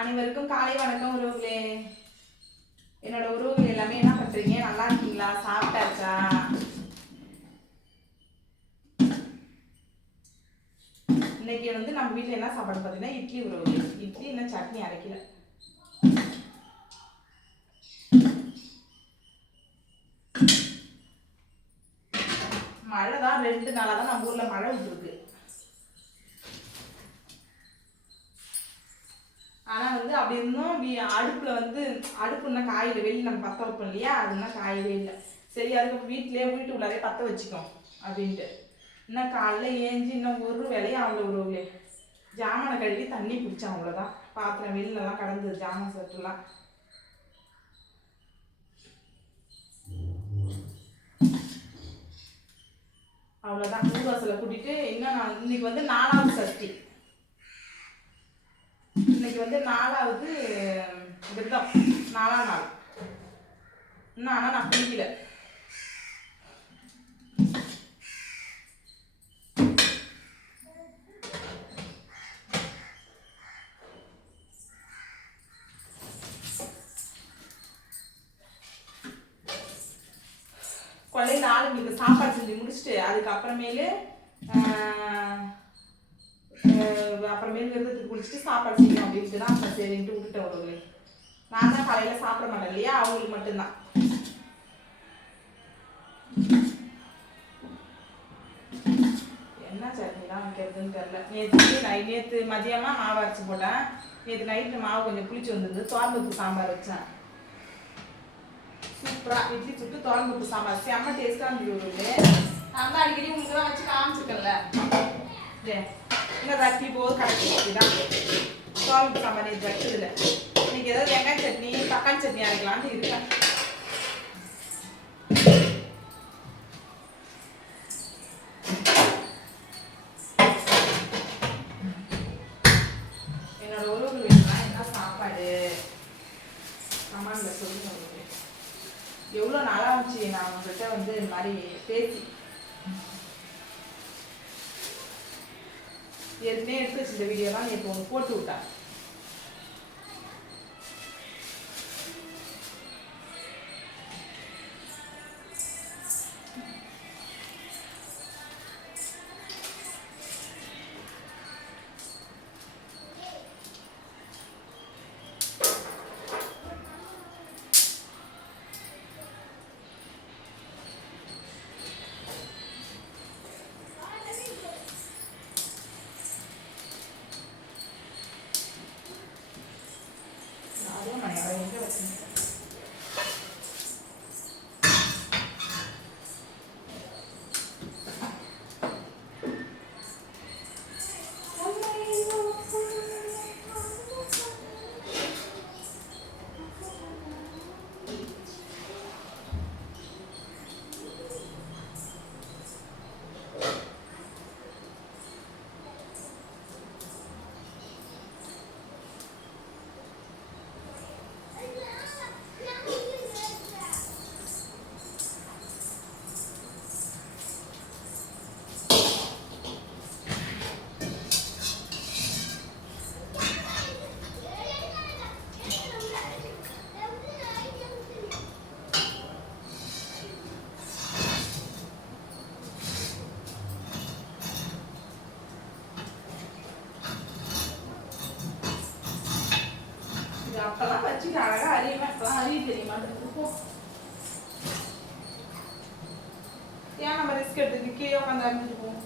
அனைவருக்கும் காலை வணக்கம் உறவுகளே. என்னோட உறவுகள் எல்லாமே என்ன பண்றீங்க? நல்லா இருக்கீங்களா? சாப்பிட்டாச்சா? இன்னைக்கு நம்ம வீட்டில் என்ன சாப்பாடு பார்த்தீங்கன்னா இட்லி உறவுகளே. இட்லி இன்னும் சட்னி அரைக்கல. மழை தான் 2 நாளாக தான் நம்ம ஊரில் மழை விட்டுருக்கு. ஆனால் அப்படி இருந்தும் அடுப்பில் அடுப்புன்னா காயில் வெளியே நம்ம பற்ற வைப்போம் இல்லையா, அதுனா காயவே இல்லை. சரி, அதுக்கு வீட்டு உள்ளாரே பற்ற வச்சுக்கோம் அப்படின்ட்டு. இன்னும் காலைல ஏஞ்சி இன்னும் ஒரு வேலையும் அவ்வளோ உறவுகளே. ஜாமானை கழுவி தண்ணி பிடிச்சேன், அவ்வளோதான். பாத்திரம் வெளிலலாம் கடந்தது, ஜாமான் சட்டுலாம். அவ்வளோதான். ஊர்வாசலை கூட்டிட்டு இன்னும் நான் இன்னைக்கு 4வது சஷ்டி. இன்னைக்கு 4வது விரதம், 4ஆம் நாள். இன்னும் ஆனால் நான் குளிக்கல. கொள்ளையில் ஆளுங்களுக்கு சாப்பாடு செஞ்சு முடிச்சுட்டு அதுக்கப்புறமேலு விரதத்துக்கு குளிச்சுட்டு சாப்பாடு செய்யணும் அப்படின்ட்டு தான் அப்புறம் சரின்ட்டு விட்டுட்டேன் உறவுகளே. நான் தான் காலையில் சாப்பிட மாட்டேன் இல்லையா, அவங்களுக்கு மட்டும்தான். என்ன சட்னி தான் வைக்கிறதுன்னு தெரில. நேற்று மதியமாக மாவு அரைச்சி போட்டேன். நேற்று நைட்டு மாவு கொஞ்சம் புளிச்சு வந்துருந்து தோரம்பருப்பு சாம்பார் வச்சேன். சூப்பராக இட்லி சுட்டு தோரம்பருப்பு சாம்பார் செம்ம டேஸ்ட்டாக இருந்துச்சு. நான் தான் அடிக்கடி உங்களுக்கு தான் வச்சு காமிச்சிருக்கேன்ல. இன்னும் ரத்தி போது கரெக்ட் தான். தோரம்பருப்பு சாம்பார் நேற்று வச்சதில்லை. இன்னைக்கு ஏதாவது வெங்காய சட்னி தக்காளி சட்னி அரைக்கலான்ட்டு இருக்கேன். என்னோட உறவுகள் என்ன சாப்பாடு கமெண்ட்ல சொல்லுங்க. எவ்வளோ நாளாக இருந்துச்சு நான் உங்கள்கிட்ட இந்த மாதிரி பேசி. ஏற்கனவே எடுத்து வச்சு இந்த வீடியோலாம் இப்போ ஒன்று போட்டு விட்டேன். அப்பெல்லாம் வச்சுட்டு அழகா அறிவேன். அப்பெல்லாம் அறிய தெரிய மாட்டேங்குது. ஏன் நம்ம ரிஸ்க் எடுத்து கீழே உட்காந்து அறிஞ்சிட்டு போவோம்.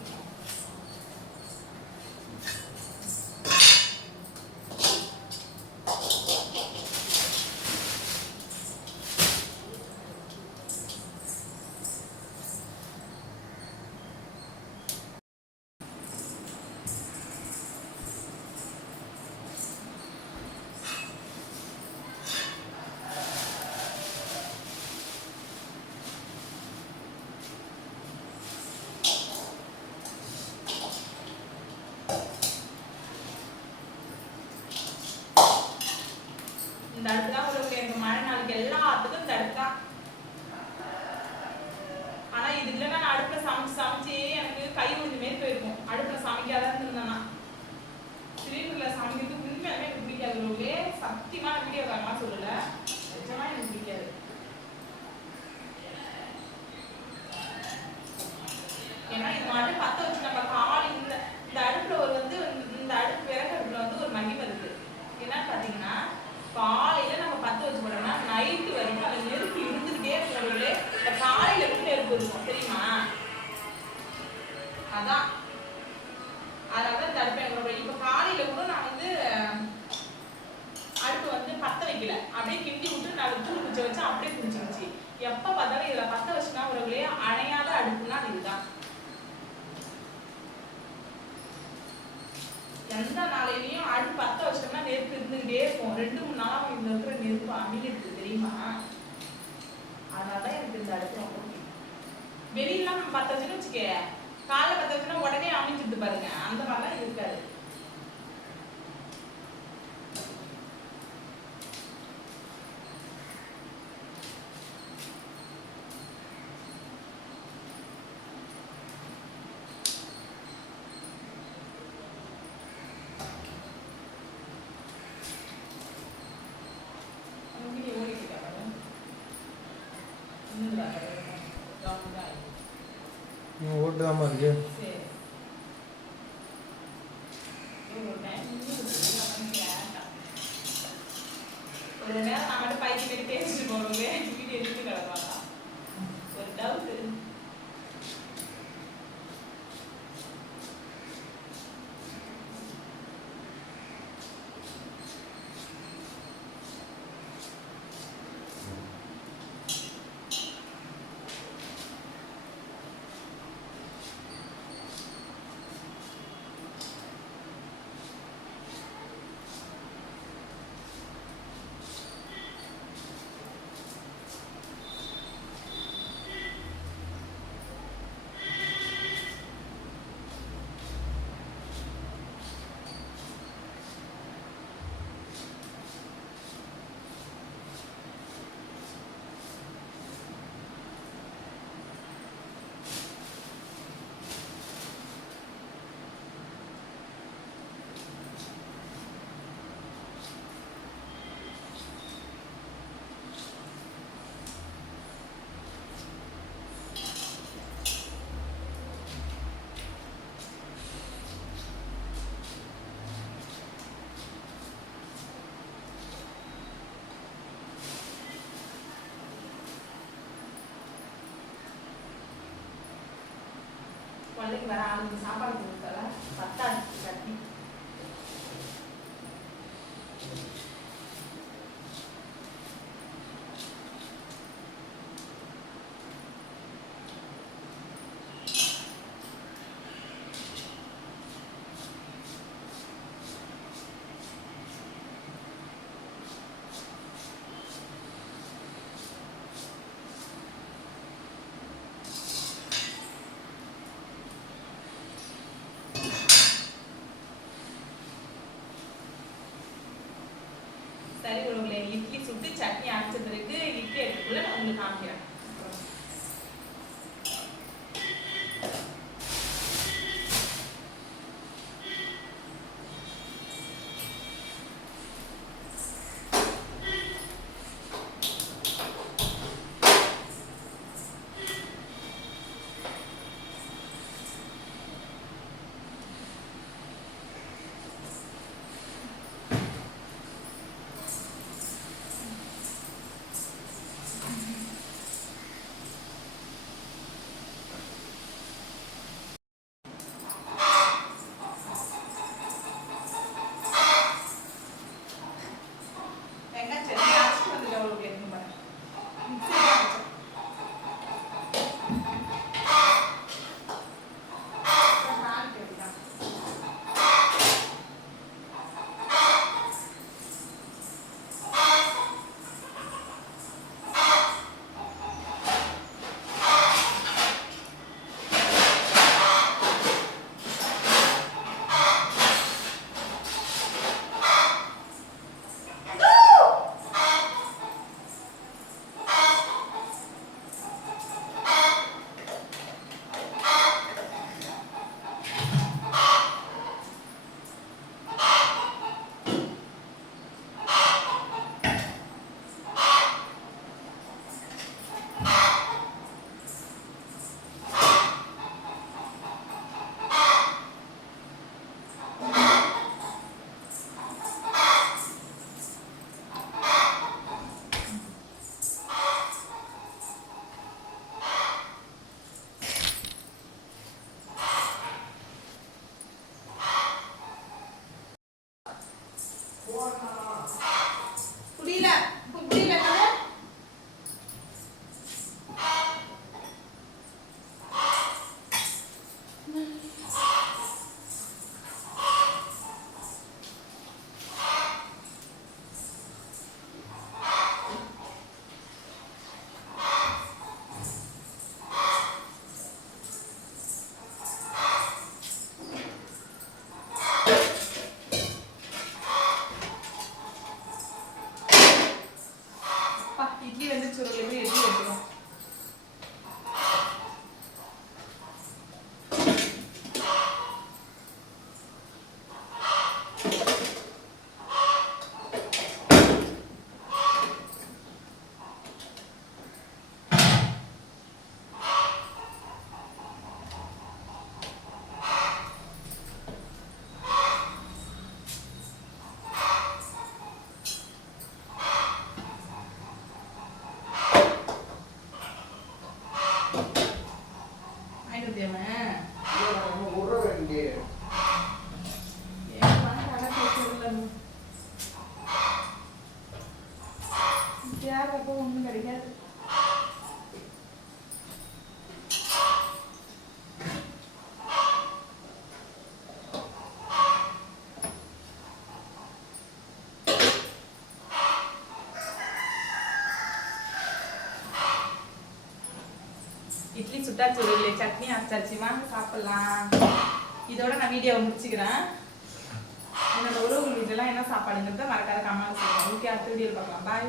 அடுப்பு இருக்கும் தெரியுமா? அதான் அதனால இந்த அடுப்பு எனக்கு இப்போ காலையில கூட நான் வந்து அடுப்பு வந்து பத்த வைக்கல, அப்படியே கிண்டி விட்டு நான் தூள் குச்ச வச்சு அப்படியே குடிச்சிருச்சு. எப்ப பார்த்தாலும் இதுல பத்த வச்சுனா உறவுகளே அணையாத அடுப்புனா இதுதான். எந்த நாளையிலையும் அடுப்பு பத்த வச்சோம்னா நெருப்பு இருந்துகிட்டே இருக்கும். 2-3 நாளா இந்த இருக்கிற நெருப்பு அமிலிருக்கு தெரியுமா? அதனாலதான் எனக்கு இந்த அடுப்பு ரொம்ப பிடிக்கும். வெளியிலாம் நம்ம பத்த வச்சுன்னு வச்சுக்க, காலைல பத்த வச்சுன்னா உடனே அமிஞ்சிட்டு பாருங்க, அந்த மாதிரிலாம் இருக்காது. ஓட்டுதாமா இருக்கு. ஒரு நேரம் நான் மட்டும் பைக்கு மேலே பேசிட்டு போறோமே, வீடியோ எடுத்து கிடப்பாங்க. ஒரு டவுட். குழந்தைக்கு வர ஆளுக்கு சாப்பாடு கொடுத்தால பத்தாது சட்னி. சரி உறவுகளே, இட்லி சுட்டு சட்னி அரைச்சதுக்கு இட்லி எடுத்துக்குள்ள நான் உங்களுக்கு காமிக்கிறேன். முத்தாச்சு ஒரு சட்னி அரைச்சாச்சு, வாங்க சாப்பிடலாம். இதோட நான் வீடியோவை முடிச்சுக்கிறேன். என்னோட உறவுகள் வீட்டெல்லாம் என்ன சாப்பாடுங்கிறத மறக்காத கமெண்ட் சொல்லுங்க. ஓகே, அடுத்த வீடியோவில் பார்க்கலாம். பாய்.